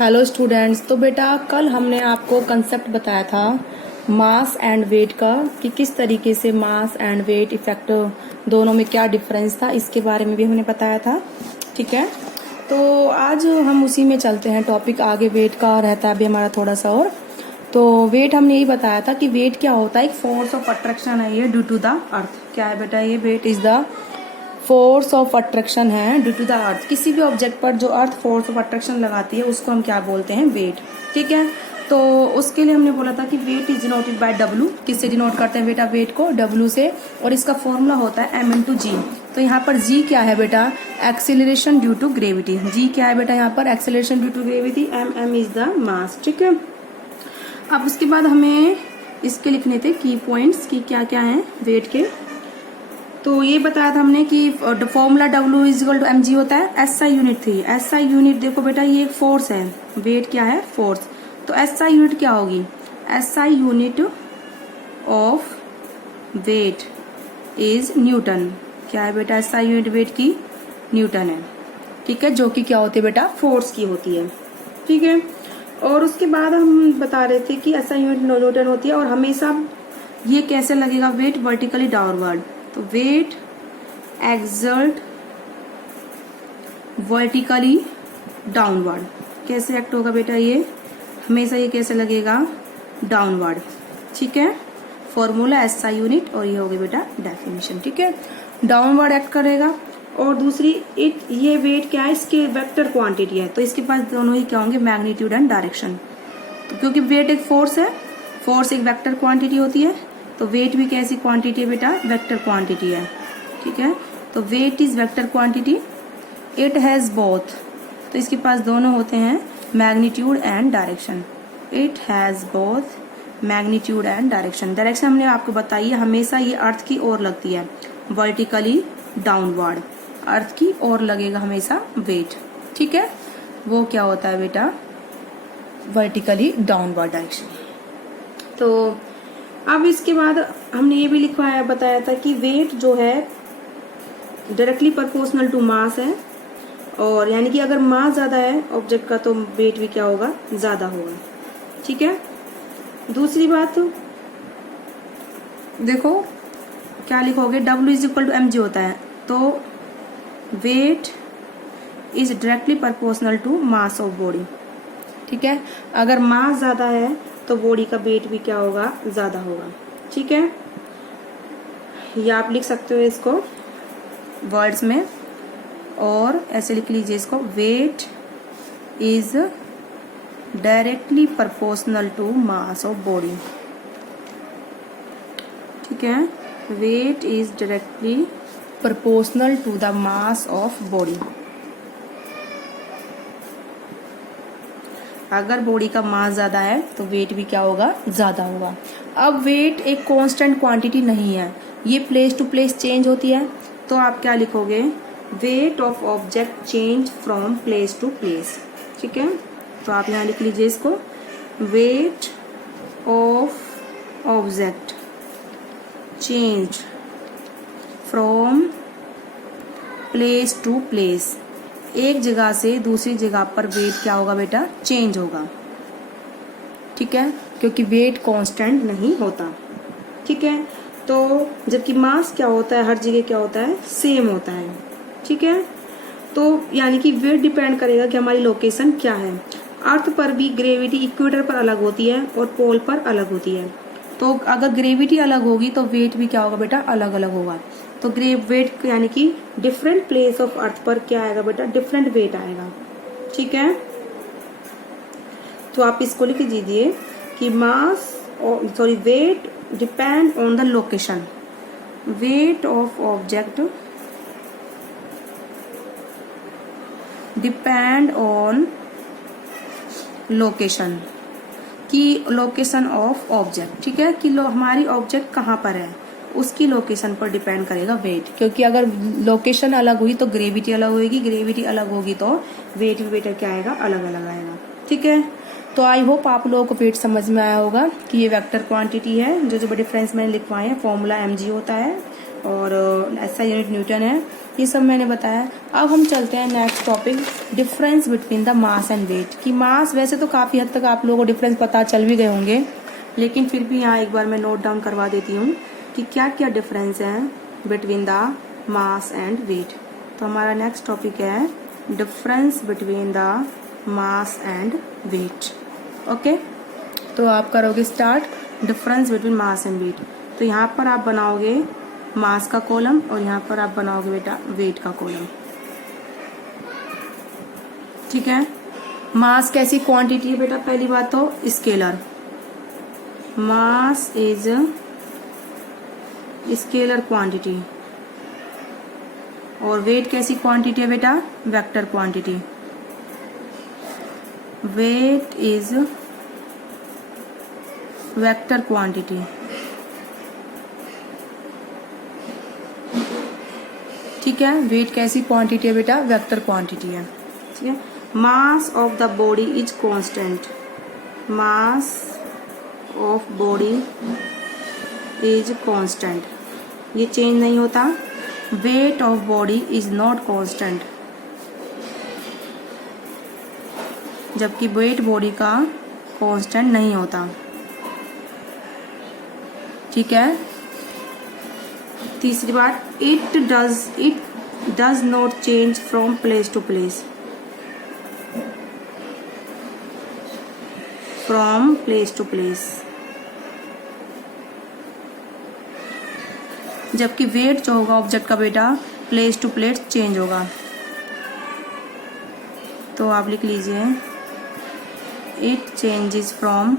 Hello students. तो बेटा कल हमने आपको कंसेप्ट बताया था मास एंड वेट का कि किस तरीके से मास एंड वेट इफेक्ट दोनों में क्या डिफरेंस था, इसके बारे में भी हमने बताया था। ठीक है, तो आज हम उसी में चलते हैं। टॉपिक आगे वेट का रहता है अभी हमारा थोड़ा सा और। तो वेट हमने यही बताया था कि वेट क्या होता है, एक फोर्स ऑफ अट्रैक्शन है ये ड्यू टू द अर्थ। क्या है बेटा ये? Weight is the force of attraction है ड्यू टू द अर्थ। किसी भी ऑब्जेक्ट पर जो अर्थ फोर्स ऑफ अट्रैक्शन लगाती है उसको हम क्या बोलते हैं? वेट। ठीक है, तो उसके लिए हमने बोला था कि weight is denoted by W. किससे डिनोट करते हैं बेटा वेट को? डब्ल्यू से। और इसका फॉर्मूला होता है m इंटू जी। तो यहाँ पर जी क्या है बेटा? Acceleration due to gravity. जी क्या है बेटा यहाँ पर? Acceleration due to gravity. m is the mass. ठीक है, अब उसके बाद हमें इसके लिखने थे की पॉइंट्स की क्या क्या है वेट के। तो ये बताया था हमने कि formula W is equal to M G होता है। SI यूनिट थी। SI यूनिट देखो बेटा ये एक फोर्स है। वेट क्या है? फोर्स। तो SI यूनिट क्या होगी? SI unit of weight is newton. क्या है बेटा? SI यूनिट वेट की न्यूटन है। ठीक है, जो कि क्या होती है बेटा? फोर्स की होती है। ठीक है, और उसके बाद हम बता रहे थे कि SI यूनिट न्यूटन होती है और हमेशा ये कैसे लगेगा वेट? Vertically downward. तो वेट एक्सर्ट वर्टिकली डाउनवर्ड। कैसे एक्ट होगा बेटा ये? हमेशा ये कैसे लगेगा? डाउनवर्ड। ठीक है, फॉर्मूला SI यूनिट और ये हो गई बेटा डेफिनेशन। ठीक है, डाउनवर्ड एक्ट करेगा। और दूसरी ये वेट क्या है? इसके वेक्टर क्वांटिटी है। तो इसके पास दोनों ही क्या होंगे? Magnitude and direction. तो क्योंकि वेट एक फोर्स है, फोर्स एक वेक्टर क्वांटिटी होती है, तो वेट भी कैसी क्वांटिटी है बेटा? वेक्टर क्वांटिटी है। ठीक है, तो weight is vector quantity. It has both. तो इसके पास दोनों होते हैं magnitude and direction. It has both magnitude and direction. Direction हमने आपको बताई है, हमेशा ये अर्थ की ओर लगती है, वर्टिकली डाउनवर्ड। अर्थ की ओर लगेगा हमेशा वेट। ठीक है, वो क्या होता है बेटा? Vertically downward direction. तो अब इसके बाद हमने ये भी लिखवाया बताया था कि वेट जो है डायरेक्टली प्रोपोर्शनल टू मास है। और यानी कि अगर मास ज्यादा है ऑब्जेक्ट का तो वेट भी क्या होगा? ज्यादा होगा। ठीक है, दूसरी बात देखो क्या लिखोगे? W is equal to M G होता है। तो weight is directly proportional to mass of body. ठीक है, अगर मास ज्यादा है तो बॉडी का वेट भी क्या होगा? ज्यादा होगा। ठीक है, या आप लिख सकते हो इसको वर्ड्स में और ऐसे लिख लीजिए इसको, weight is directly proportional to mass of body. ठीक है, weight is directly proportional to the mass of body. अगर बॉडी का मास ज्यादा है तो वेट भी क्या होगा? ज्यादा होगा। अब वेट एक कांस्टेंट क्वांटिटी नहीं है, ये प्लेस टू प्लेस चेंज होती है। तो आप क्या लिखोगे? Weight of object change from place to place. ठीक है, तो आप यहाँ लिख लीजिए इसको, weight of object change from place to place. एक जगह से दूसरी जगह पर वेट क्या होगा बेटा? चेंज होगा। ठीक है, क्योंकि वेट कांस्टेंट नहीं होता। ठीक है, तो जबकि मास क्या होता है? हर जगह क्या होता है? सेम होता है। ठीक है, तो यानी कि वेट डिपेंड करेगा कि हमारी लोकेशन क्या है। अर्थ पर भी ग्रेविटी इक्वेटर पर अलग होती है और पोल पर अलग होती है। तो अगर ग्रेविटी अलग होगी तो वेट भी क्या होगा बेटा? अलग अलग होगा। तो वेट यानी कि डिफरेंट प्लेस ऑफ अर्थ पर क्या आएगा बेटा? डिफरेंट वेट आएगा। ठीक है, तो आप इसको लिख दीजिए कि weight depend on the location. Weight of object depend on location, की लोकेशन ऑफ ऑब्जेक्ट। ठीक है, कि हमारी ऑब्जेक्ट कहाँ पर है उसकी लोकेशन पर डिपेंड करेगा वेट। क्योंकि अगर लोकेशन अलग हुई तो ग्रेविटी अलग होगी, ग्रेविटी अलग होगी तो वेट भी बेटा क्या आएगा? अलग अलग आएगा। ठीक है, तो आई होप आप लोगों को वेट समझ में आया होगा कि ये वेक्टर क्वांटिटी है। जो जो डिफरेंस मैंने लिखवाए हैं, फॉर्मूला mg होता है और SI यूनिट न्यूटन है। ये सब मैंने बताया। अब हम चलते हैं next topic, difference between the mass and weight. कि मास, वैसे तो काफ़ी हद तक आप लोगों को डिफरेंस पता चल भी गए होंगे, लेकिन फिर भी यहाँ एक बार मैं नोट डाउन करवा देती हूँ कि क्या क्या डिफरेंस है between the mass and weight. तो हमारा नेक्स्ट टॉपिक है difference between the mass and weight. Okay, तो आप करोगे start difference between mass and weight. तो यहाँ पर आप बनाओगे मास का कॉलम और यहाँ पर आप बनाओगे बेटा वेट का कॉलम। ठीक है, मास कैसी क्वांटिटी है बेटा? पहली बात तो scalar, mass is scalar quantity. और वेट कैसी क्वांटिटी है बेटा? Vector quantity. Weight is vector quantity. ठीक है, वेट कैसी क्वांटिटी है बेटा? वेक्टर क्वांटिटी है। ठीक है, mass of the body is constant. Mass of body is constant, ये चेंज नहीं होता। Weight of body is not constant, जबकि वेट बॉडी का कांस्टेंट नहीं होता। ठीक है, तीसरी बात, it does not change from place to place. From place to place, जबकि वेट जो होगा ऑब्जेक्ट का बेटा प्लेस टू प्लेस चेंज होगा। तो आप लिख लीजिए it changes from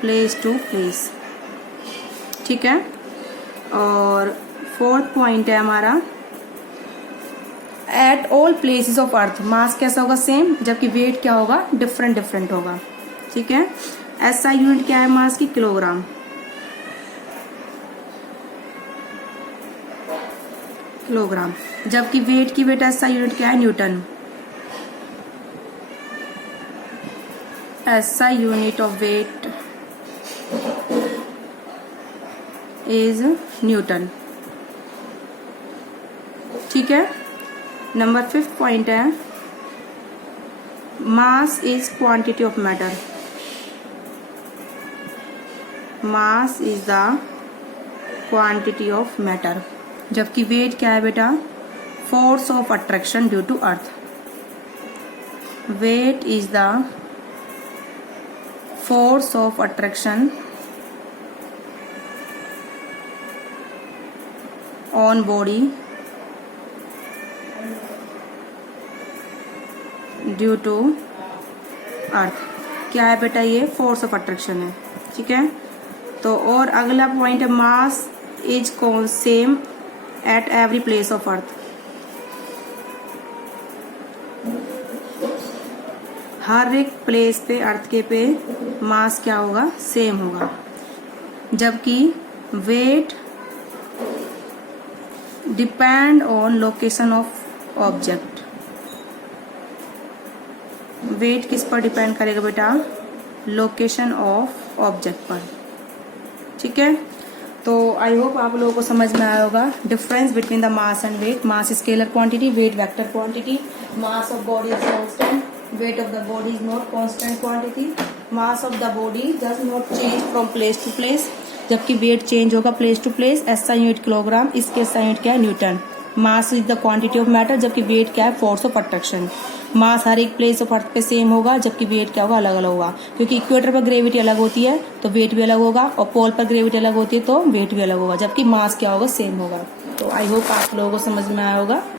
place to place. ठीक है, और फोर्थ पॉइंट है हमारा, at all places of earth mass कैसा होगा? सेम, जबकि वेट क्या होगा? डिफरेंट डिफरेंट होगा। ठीक है, एसआई यूनिट क्या है मास की? किलोग्राम। किलोग्राम, जबकि वेट की बेटा एसआई यूनिट क्या है? Newton. SI unit of weight is newton. ठीक है, नंबर 5th पॉइंट है, mass is quantity of matter. Mass is the quantity of matter, जबकि वेट क्या है बेटा? Force of attraction due to earth. Weight is the force of attraction on body due to earth. क्या है बेटा? ये force of attraction है। ठीक है, तो और अगला पॉइंट है, mass is same at every place of earth. हर एक प्लेस पे, अर्थ के पे मास क्या होगा? सेम होगा, जबकि weight depend on location of object. Weight किस पर डिपेंड करेगा बेटा? लोकेशन ऑफ ऑब्जेक्ट पर। ठीक है, तो आई होप आप लोगों को समझ में आया होगा difference between the mass and weight. Mass scalar quantity, weight vector quantity. Mass of body is constant, weight of the body is not constant quantity. Mass of the body does not change from place to place, जबकि weight change होगा place to place. SI unit kilogram, इसके SI unit क्या है? Newton. Mass is the quantity of matter, जबकि weight क्या है? Force of attraction. Mass हर एक प्लेस ऑफ अर्थ पे सेम होगा, जबकि वेट क्या होगा? अलग अलग होगा, क्योंकि इक्वेटर पर ग्रेविटी अलग होती है तो वेट भी अलग होगा, और पोल पर ग्रेविटी अलग होती है तो वेट भी अलग होगा, जबकि मास क्या होगा? सेम होगा। तो आई होप आप लोगों को समझ में आया होगा।